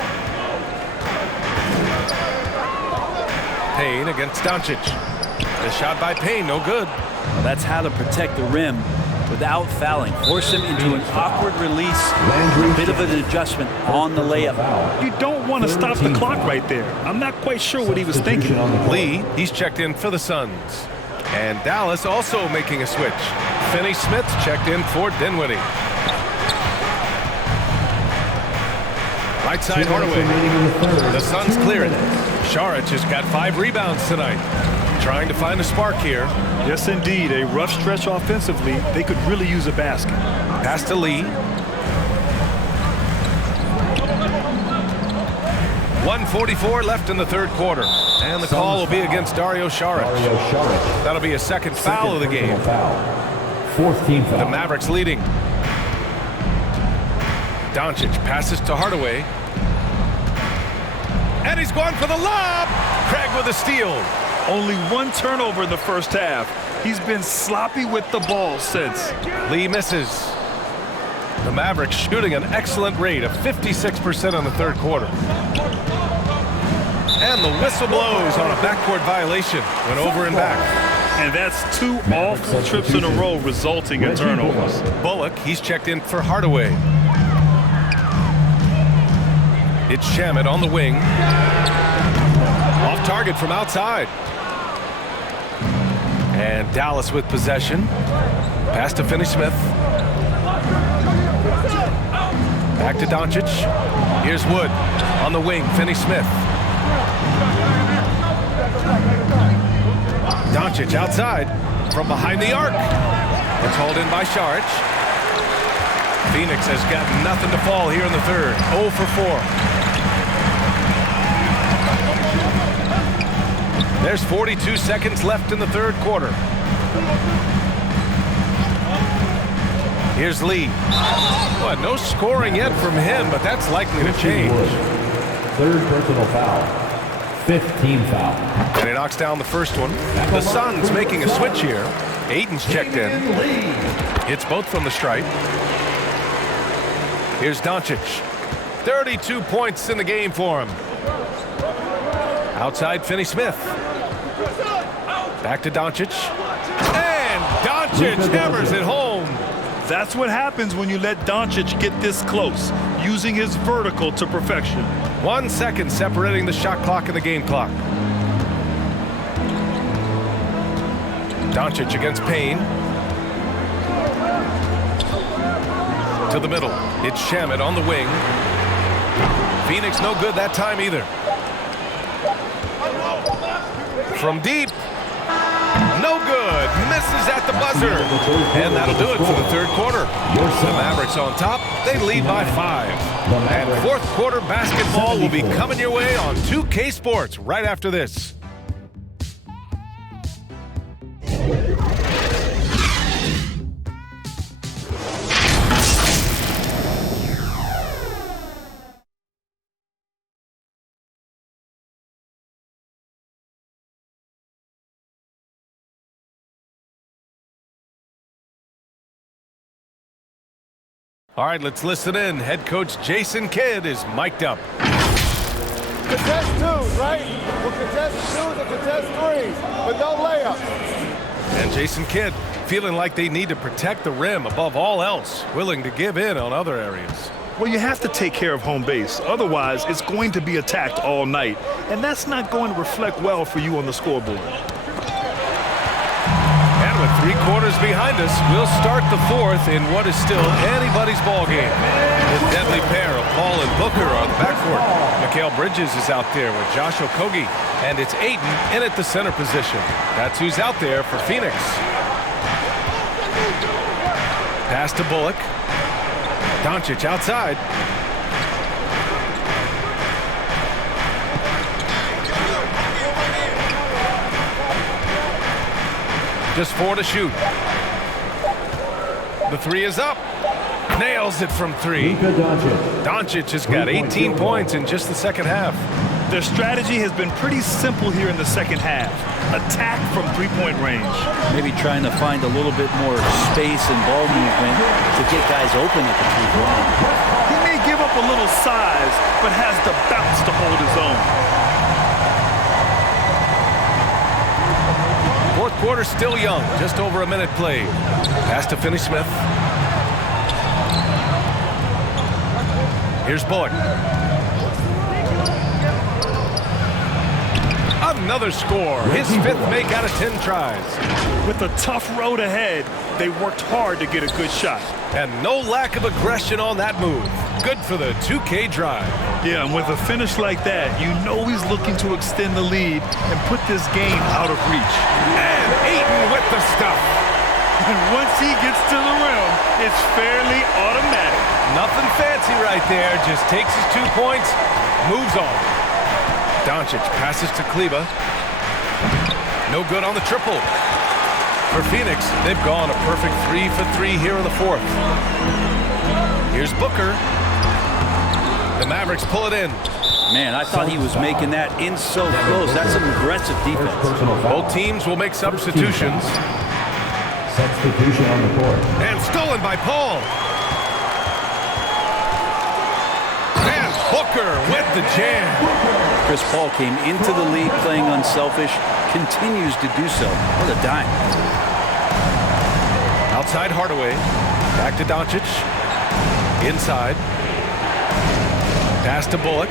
Payne against Doncic. The shot by Payne, no good. Well, that's how to protect the rim without fouling. Force him into an awkward release, a bit of an adjustment on the layup. You don't want to stop the clock right there. I'm not quite sure what he was thinking. Lee, he's checked in for the Suns. And Dallas also making a switch. Finney-Smith checked in for Dinwiddie. Right side Hardaway. The Suns clear it. Šarić has got 5 rebounds tonight. Trying to find a spark here. Yes, indeed. A rough stretch offensively. They could really use a basket. Pass to Lee. 1:44 left in the third quarter. And the call will be against Dario Šarić. That'll be a second foul of the game. Fourth team foul. The Mavericks leading. Doncic passes to Hardaway. And he's going for the lob. Craig with a steal. Only 1 turnover in the first half. He's been sloppy with the ball since. Lee misses. The Mavericks shooting an excellent rate of 56% in the third quarter. And the whistle blows on a backcourt violation. Went over and back. And that's 2 awful trips in a row resulting in turnovers. Bullock, he's checked in for Hardaway. It's Shamet on the wing. Off target from outside. And Dallas with possession. Pass to Finney-Smith. Back to Doncic. Here's Wood on the wing. Finney-Smith. Doncic outside from behind the arc. It's hauled in by Saric. Phoenix has got nothing to fall here in the third. 0 for 4. There's 42 seconds left in the third quarter. Here's Lee. Well, no scoring yet from him, but that's likely to change. Third personal foul. 15 foul. And he knocks down the first one. The Suns making a switch here. Aiden's checked in. Hits both from the stripe. Here's Doncic. 32 points in the game for him. Outside Finney-Smith. Back to Doncic. And Doncic hammers it home. That's what happens when you let Doncic get this close, using his vertical to perfection. 1 second separating the shot clock and the game clock. Doncic against Payne. To the middle. It's Shamet on the wing. Phoenix no good that time either. From deep. No good. Misses at the buzzer. And that'll do it for the third quarter. The Mavericks on top. They lead by 5. And fourth quarter basketball will be coming your way on 2K Sports right after this. All right, let's listen in. Head coach Jason Kidd is mic'd up. Contest twos, right? We'll contest twos and contest threes, but no layups. And Jason Kidd feeling like they need to protect the rim above all else, willing to give in on other areas. Well, you have to take care of home base. Otherwise, it's going to be attacked all night. And that's not going to reflect well for you on the scoreboard. And with 3 quarters behind us, we'll start the fourth in what is still anybody's ball game. The deadly pair of Paul and Booker on the backcourt. Mikal Bridges is out there with Josh Okogie, and it's Ayton in at the center position. That's who's out there for Phoenix. Pass to Bullock. Doncic outside. Just 4 to shoot. The 3 is up. Nails it from 3. Doncic has got 18 points in just the second half. Their strategy has been pretty simple here in the second half. Attack from 3-point range. Maybe trying to find a little bit more space and ball movement to get guys open at the 3-point. He may give up a little size, but has the bounce to hold his own. Fourth quarter still young, just over a minute played. Pass to Finney-Smith. Here's Bullock. Another score, his 5th make out of 10 tries. With a tough road ahead, they worked hard to get a good shot. And no lack of aggression on that move. Good for the 2K drive. Yeah, and with a finish like that, you know he's looking to extend the lead and put this game out of reach. And Ayton with the stuff. And once he gets to the rim, it's fairly automatic. Nothing fancy right there. Just takes his 2 points, moves on. Doncic passes to Kleba. No good on the triple. For Phoenix, they've gone a perfect 3 for 3 here in the fourth. Here's Booker. The Mavericks pull it in. Man, I thought he was making that in so close. That's some aggressive defense. Both teams will make substitutions. Substitution on the court. And stolen by Paul. And Booker with the jam. Chris Paul came into the league playing unselfish, continues to do so. What a dime. Outside Hardaway. Back to Doncic. Inside. Pass to Bullock.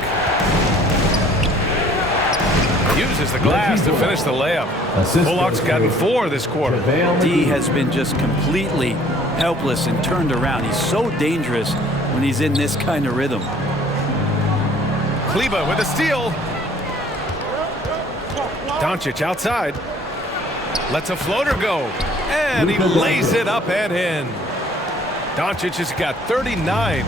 Uses the glass to finish the layup. Bullock's gotten 4 this quarter. D has been just completely helpless and turned around. He's so dangerous when he's in this kind of rhythm. Kleba with a steal. Doncic outside. Lets a floater go. And he lays it up and in. Doncic has got 39.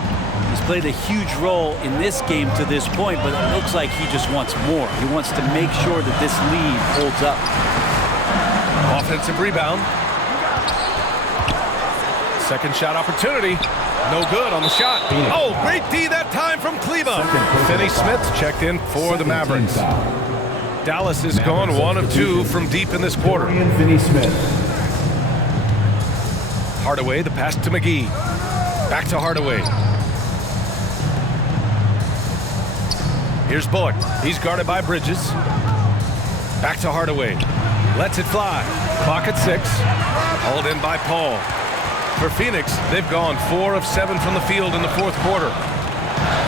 He's played a huge role in this game to this point, but it looks like he just wants more. He wants to make sure that this lead holds up. Offensive rebound. Second shot opportunity. No good on the shot. Oh, great D that time from Kleba. Finney Smith checked in for the Mavericks. Dallas has gone 1 of 2 from deep in this quarter. Hardaway, the pass to McGee. Back to Hardaway. Here's Bullock. He's guarded by Bridges. Back to Hardaway. Lets it fly. Clock at 6. Hauled in by Paul. For Phoenix, they've gone 4 of 7 from the field in the fourth quarter.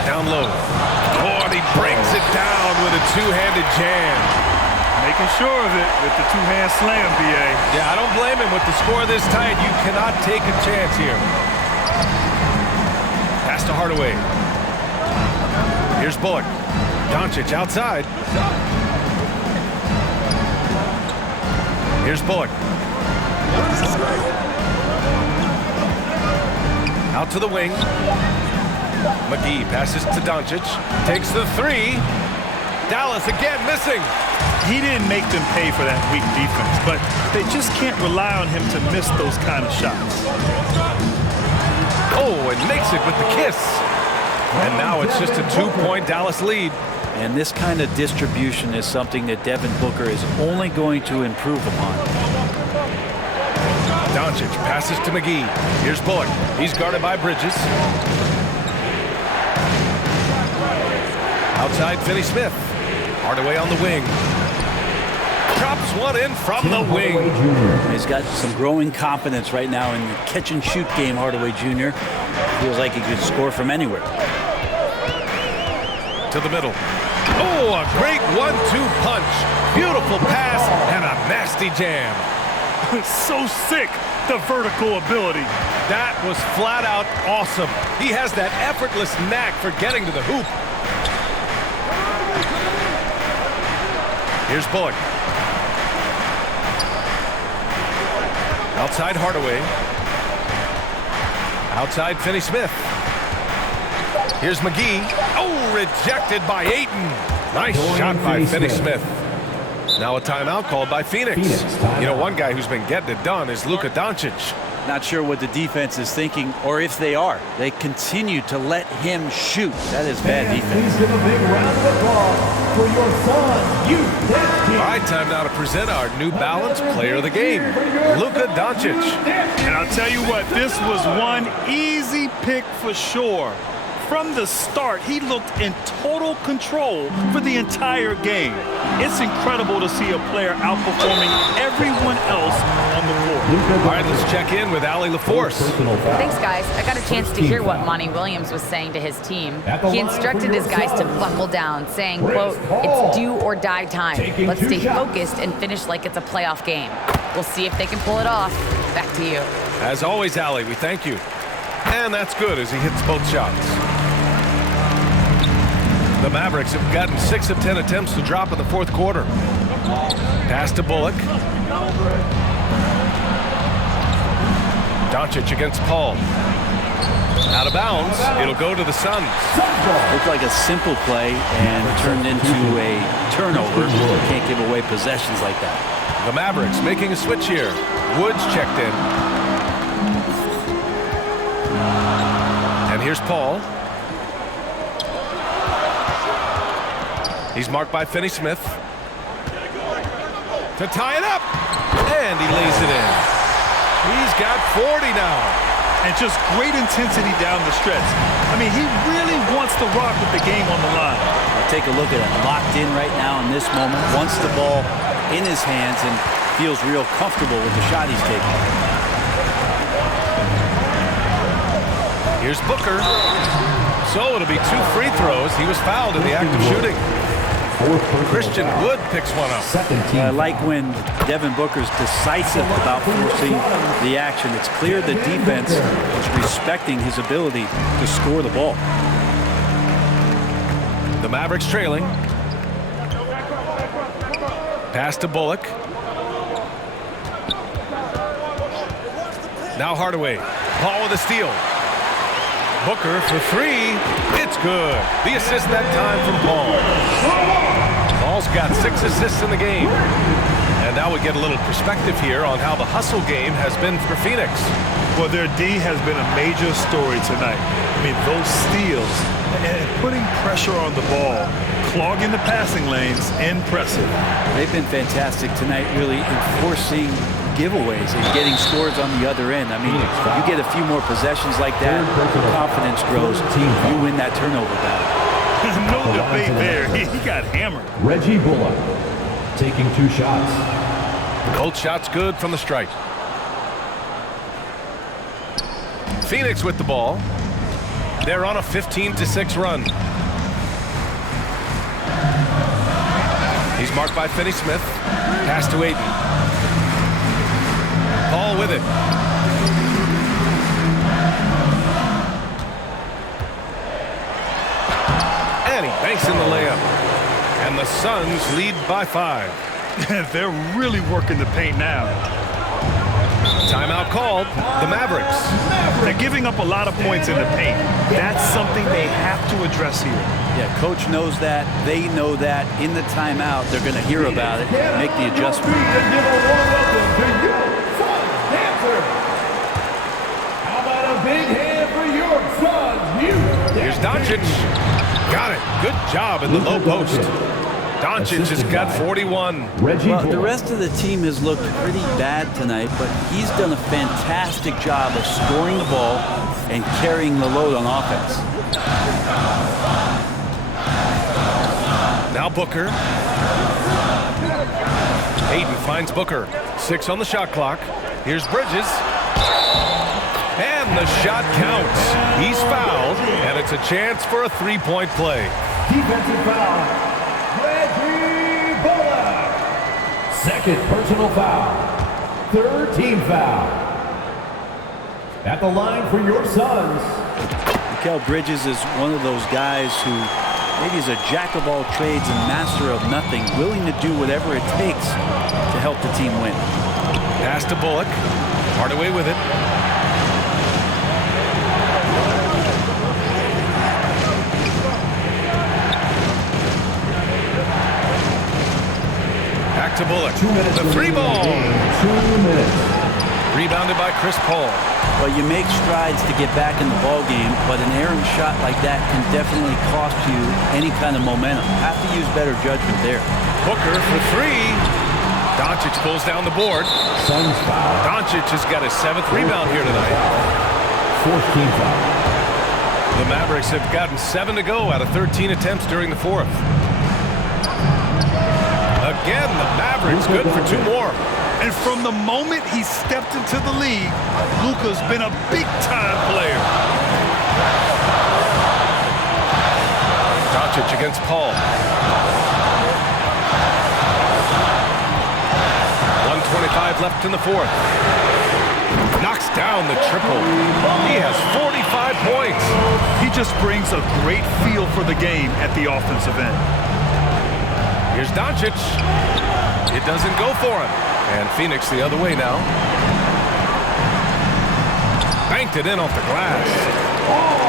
Down low. Oh, and he brings it down with a two-handed jam. Making sure of it with the two-hand slam, B.A. Yeah, I don't blame him. With the score this tight, you cannot take a chance here. Pass to Hardaway. Here's Bullock. Doncic outside. Here's Bullock. Out to the wing. McGee passes to Doncic. Takes the 3. Dallas again missing. He didn't make them pay for that weak defense, but they just can't rely on him to miss those kind of shots. Oh, and makes it with the kiss. And now it's just a 2-point Dallas lead. And this kind of distribution is something that Devin Booker is only going to improve upon. Doncic passes to McGee. Here's Bullock. He's guarded by Bridges. Outside, Finney Smith. Hardaway on the wing. Drops one in from the wing. He's got some growing confidence right now in the catch-and-shoot game, Hardaway Jr. Feels like he could score from anywhere. To the middle. Oh, a great 1-2 punch. Beautiful pass and a nasty jam. So sick, the vertical ability. That was flat out awesome. He has that effortless knack for getting to the hoop. Here's Bullock. Outside Hardaway. Outside Finney Smith. Here's McGee. Oh, rejected by Ayton. Nice shot by Finney Smith. Now a timeout called by Phoenix. You know, one guy who's been getting it done is Luka Doncic. Not sure what the defense is thinking, or if they are. They continue to let him shoot. That is bad defense. Please give a big round of applause for your son, All right, time now to present our New Balance Player of the Game, Luka Doncic. And I'll tell you what, this was one easy pick for sure. From the start, he looked in total control for the entire game. It's incredible to see a player outperforming everyone else on the court. All right, let's check in with Allie LaForce. Thanks, guys. I got a chance to hear what Monty Williams was saying to his team. He instructed his guys to buckle down, saying, quote, "It's do or die time. Let's stay focused and finish like it's a playoff game." We'll see if they can pull it off. Back to you. As always, Allie, we thank you. And that's good as he hits both shots. The Mavericks have gotten 6 of 10 attempts to drop in the fourth quarter. Pass to Bullock. Doncic against Paul. Out of bounds. It'll go to the Suns. Looked like a simple play and turned into a turnover. Can't give away possessions like that. The Mavericks making a switch here. Woods checked in. And here's Paul. He's marked by Finney Smith. To tie it up. And he lays it in. He's got 40 now. And just great intensity down the stretch. I mean, he really wants to rock with the game on the line. I'll take a look at it. Locked in right now in this moment. Wants the ball in his hands and feels real comfortable with the shot he's taking. Here's Booker. So it'll be 2 free throws. He was fouled in the act of shooting. Christian Wood picks one up. I like when Devin Booker's decisive about forcing the action. It's clear the defense is respecting his ability to score the ball. The Mavericks trailing. Pass to Bullock. Now Hardaway. Paul with a steal. Booker for 3. It's good. The assist that time from Paul. Paul's got 6 assists in the game. And now we get a little perspective here on how the hustle game has been for Phoenix. Well, their D has been a major story tonight. I mean, those steals and putting pressure on the ball, clogging the passing lanes, impressive. They've been fantastic tonight, really enforcing giveaways and getting scores on the other end. I mean, you get a few more possessions like that, confidence grows. You win that turnover battle. No debate there. He got hammered. Reggie Bullock taking 2 shots. Both shots good from the stripe. Phoenix with the ball. They're on a 15-6 run. He's marked by Finney-Smith. Pass to Aiden. Paul with it. And he banks in the layup. And the Suns lead by 5. They're really working the paint now. Timeout called. The Mavericks. They're giving up a lot of points in the paint. That's something they have to address here. Yeah, coach knows that. They know that. In the timeout, they're going to hear about it, make the adjustment. How about a big hand for your Suns? Here's Doncic. Got it. Good job in the low post. Doncic has got 41. Well, the rest of the team has looked pretty bad tonight, but he's done a fantastic job of scoring the ball and carrying the load on offense. Now Booker. Aiden finds Booker. 6 on the shot clock. Here's Bridges. And the shot counts. He's fouled, and it's a chance for a 3-point play. Defensive foul. Reggie Bullock. Second personal foul. 3rd team foul. At the line for your Suns. Mikal Bridges is one of those guys who maybe is a jack of all trades and master of nothing, willing to do whatever it takes to help the team win. Pass to Bullock. Hardaway with it. Back to Bullock. 2 minutes. The 3 ball. 2 minutes. Rebounded by Chris Paul. Well, you make strides to get back in the ball game, but an errant shot like that can definitely cost you any kind of momentum. Have to use better judgment there. Booker for 3. Doncic pulls down the board. Suns foul. Doncic has got his 7th rebound here tonight. 4th team foul. The Mavericks have gotten 7 to go out of 13 attempts during the 4th. Again, the Mavericks good for 2 more. And from the moment he stepped into the league, Luka's been a big-time player. Doncic against Paul. 1:25 left in the 4th. Knocks down the triple. He has 45 points. He just brings a great feel for the game at the offensive end. Here's Doncic. It doesn't go for him. And Phoenix the other way now. Banked it in off the glass.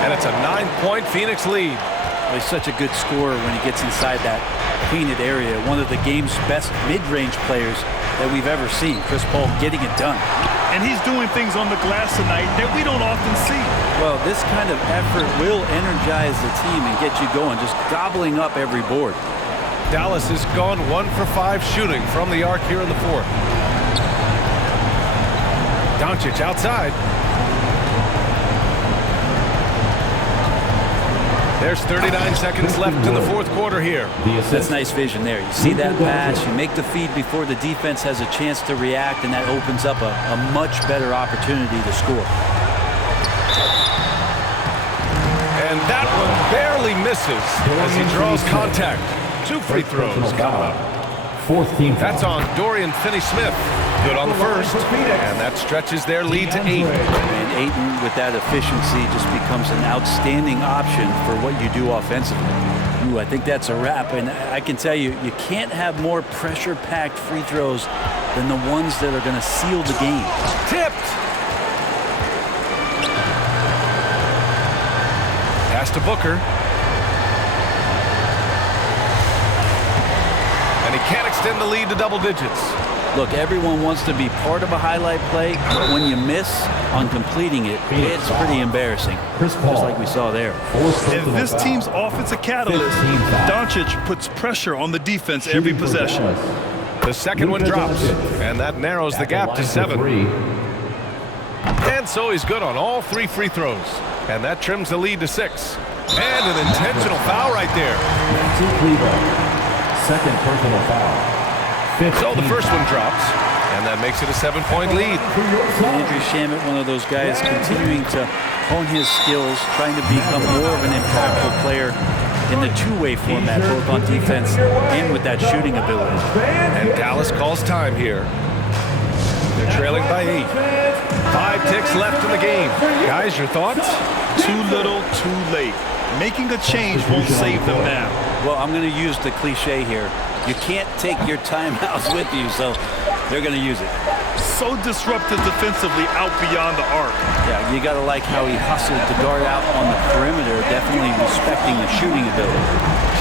And it's a 9-point Phoenix lead. Well, he's such a good scorer when he gets inside that painted area. One of the game's best mid-range players that we've ever seen. Chris Paul getting it done. And he's doing things on the glass tonight that we don't often see. Well, this kind of effort will energize the team and get you going, just gobbling up every board. Dallas has gone 1 for 5 shooting from the arc here in the 4th. Doncic outside. There's 39 seconds left in the fourth quarter here. That's nice vision there. You see that pass, you make the feed before the defense has a chance to react, and that opens up a much better opportunity to score. And that one barely misses as he draws contact. 2 free throws coming up. Fourth team foul. That's on Dorian Finney-Smith. Good on the first, and that stretches their lead to 8. And Ayton, with that efficiency, just becomes an outstanding option for what you do offensively. Ooh, I think that's a wrap, and I can tell you, you can't have more pressure-packed free throws than the ones that are going to seal the game. Tipped. Pass to Booker. And he can't extend the lead to double digits. Look, everyone wants to be part of a highlight play, but when you miss on completing it, it's pretty embarrassing, just like we saw there. If this team's offensive catalyst, Doncic puts pressure on the defense every possession. The second one drops, and that narrows the gap to 7. And so he's good on all 3 free throws, and that trims the lead to 6. And an intentional foul right there. Second personal foul. So the first one drops, and that makes it a 7-point lead. Andrew Shamet, one of those guys continuing to hone his skills, trying to become more of an impactful player in the two-way format, both on defense and with that shooting ability. And Dallas calls time here. They're trailing by 8. 5 ticks left in the game. Guys, your thoughts? Too little, too late. Making a change won't save them now. Well, I'm going to use the cliche here. You can't take your timeouts with you, so they're going to use it. So disruptive defensively out beyond the arc. Yeah, you got to like how he hustled to guard out on the perimeter, definitely respecting the shooting ability.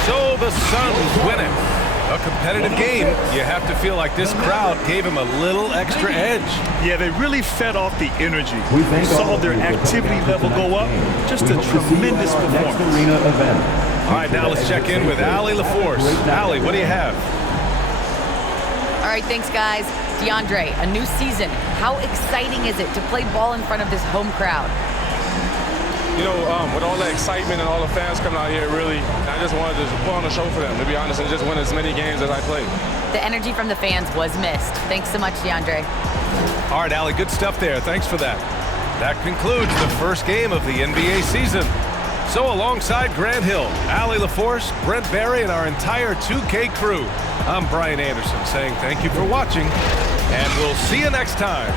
So the Suns win it. A competitive game. You have to feel like this crowd gave him a little extra edge. Yeah, they really fed off the energy. We saw their activity level go up. Just a tremendous performance. All right, now let's check in with Allie LaForce. Allie, what do you have? All right, thanks, guys. DeAndre, a new season. How exciting is it to play ball in front of this home crowd? You know, with all the excitement and all the fans coming out here, really, I just wanted to put on a show for them, to be honest, and just win as many games as I played. The energy from the fans was missed. Thanks so much, DeAndre. All right, Allie, good stuff there. Thanks for that. That concludes the first game of the NBA season. So alongside Grant Hill, Allie LaForce, Brent Barry, and our entire 2K crew, I'm Brian Anderson saying thank you for watching, and we'll see you next time.